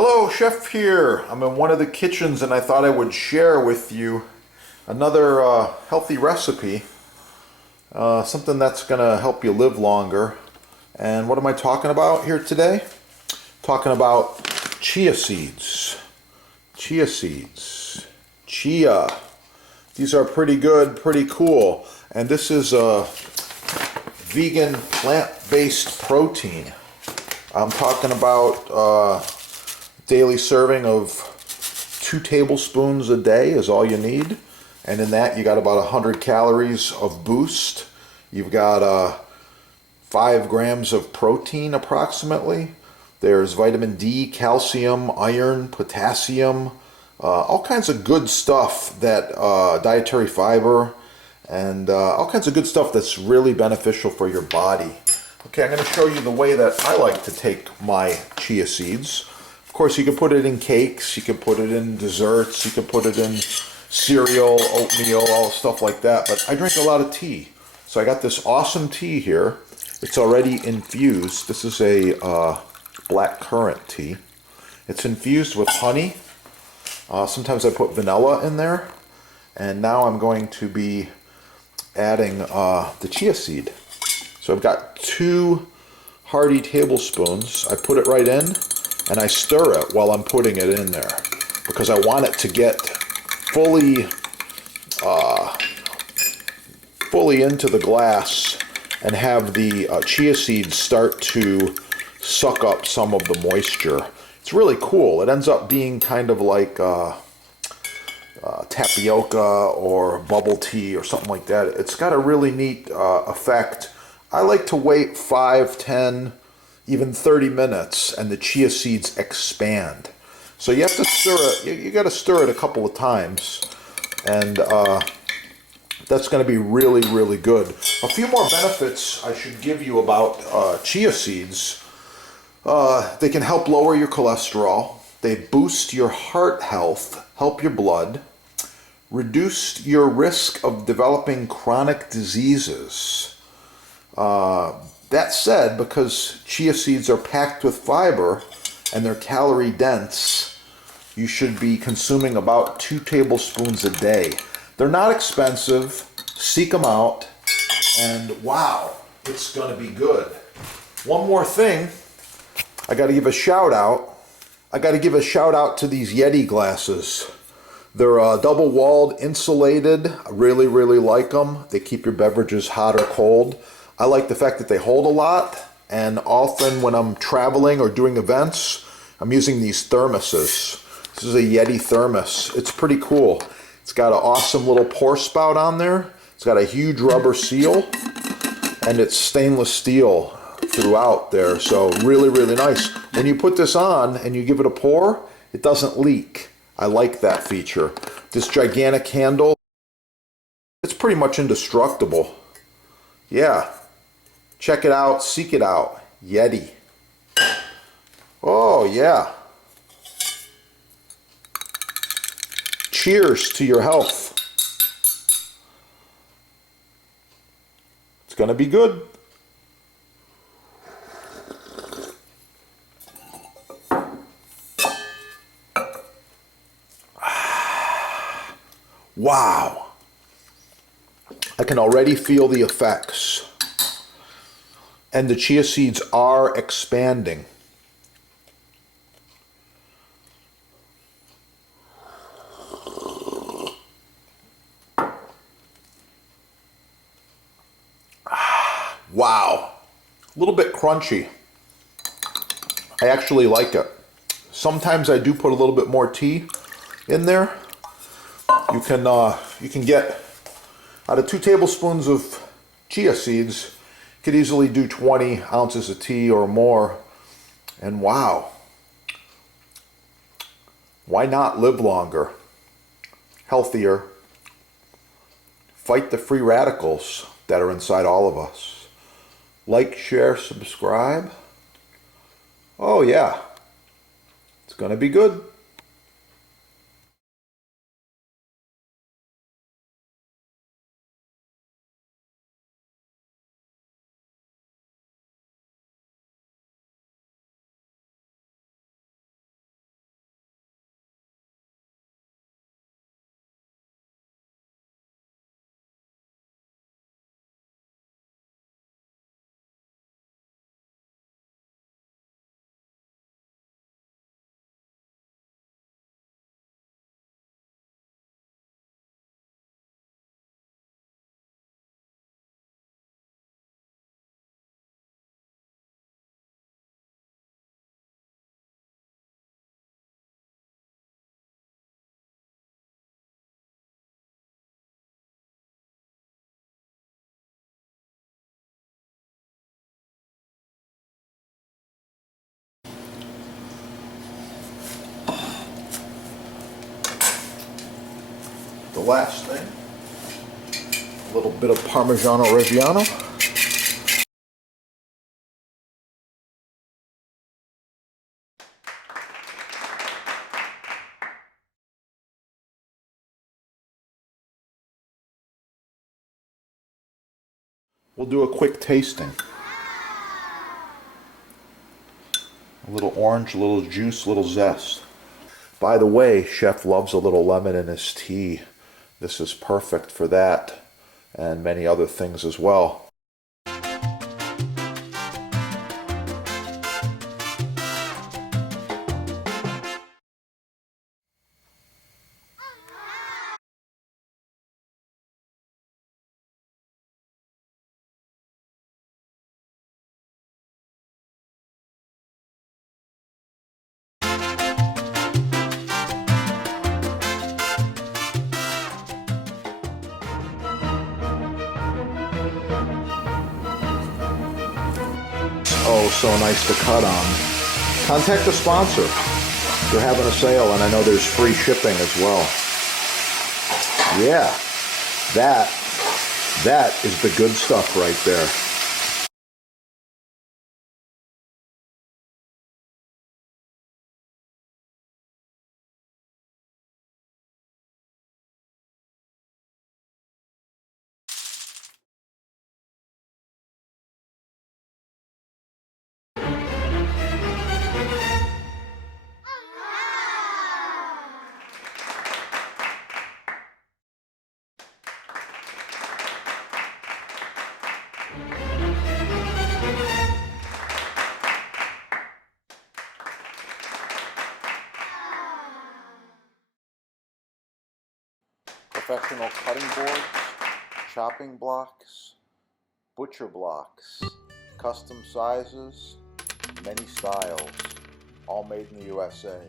Hello, Chef here. I'm in one of the kitchens and I thought I would share with you another healthy recipe, something that's going to help you live longer. And what am I talking about here today? Talking about chia seeds. Chia seeds. Chia. These are pretty good, pretty cool. And this is a vegan plant-based protein. I'm talking about daily serving of 2 tablespoons a day is all you need, and in that you got about 100 calories of boost. You've got 5 grams of protein approximately. There's vitamin D, calcium, iron, potassium, all kinds of good stuff, that dietary fiber, and all kinds of good stuff that's really beneficial for your body. Okay, I'm going to show you the way that I like to take my chia seeds. Of course, you can put it in cakes, you can put it in desserts, you can put it in cereal, oatmeal, all stuff like that. But I drink a lot of tea. So I got this awesome tea here. It's already infused. This is a black currant tea. It's infused with honey. Sometimes I put vanilla in there. And now I'm going to be adding the chia seed. So I've got 2 hearty tablespoons. I put it right in. And I stir it while I'm putting it in there because I want it to get fully into the glass and have the chia seeds start to suck up some of the moisture. It's really cool. It ends up being kind of like tapioca or bubble tea or something like that. It's got a really neat effect. I like to wait 5, 10, even 30 minutes, and the chia seeds expand. So you have to stir it. You got to stir it a couple of times, and that's going to be really, really good. A few more benefits I should give you about chia seeds. They can help lower your cholesterol. They boost your heart health, help your blood, reduce your risk of developing chronic diseases. That said, because chia seeds are packed with fiber and they're calorie dense, you should be consuming about 2 tablespoons a day. They're not expensive. Seek them out, and wow, it's going to be good. One more thing, I got to give a shout out. I got to give a shout out to these Yeti glasses. They're double-walled, insulated. I really, really like them. They keep your beverages hot or cold. I like the fact that they hold a lot, and often when I'm traveling or doing events, I'm using these thermoses. This is a Yeti thermos. It's pretty cool. It's got an awesome little pour spout on there. It's got a huge rubber seal, and it's stainless steel throughout there, so really, really nice. When you put this on and you give it a pour, it doesn't leak. I like that feature. This gigantic handle, it's pretty much indestructible. Yeah. Check it out, seek it out. Yeti. Oh, yeah. Cheers to your health. It's going to be good. Wow. I can already feel the effects. And the chia seeds are expanding. Wow. A little bit crunchy. I actually like it. Sometimes I do put a little bit more tea in there. You can get, out of 2 tablespoons of chia seeds, you could easily do 20 ounces of tea or more. And wow. Why not live longer? Healthier. Fight the free radicals that are inside all of us. Like, share, subscribe. Oh yeah. It's going to be good. last thing, a little bit of Parmigiano Reggiano. We'll do a quick tasting. A little orange, a little juice, a little zest. By the way, Chef loves a little lemon in his tea. This is perfect for that and many other things as well. Oh, so nice to cut on. Contact the sponsor. They're having a sale, and I know there's free shipping as well. Yeah, that is the good stuff right there. Professional cutting boards, chopping blocks, butcher blocks, custom sizes, many styles, all made in the USA.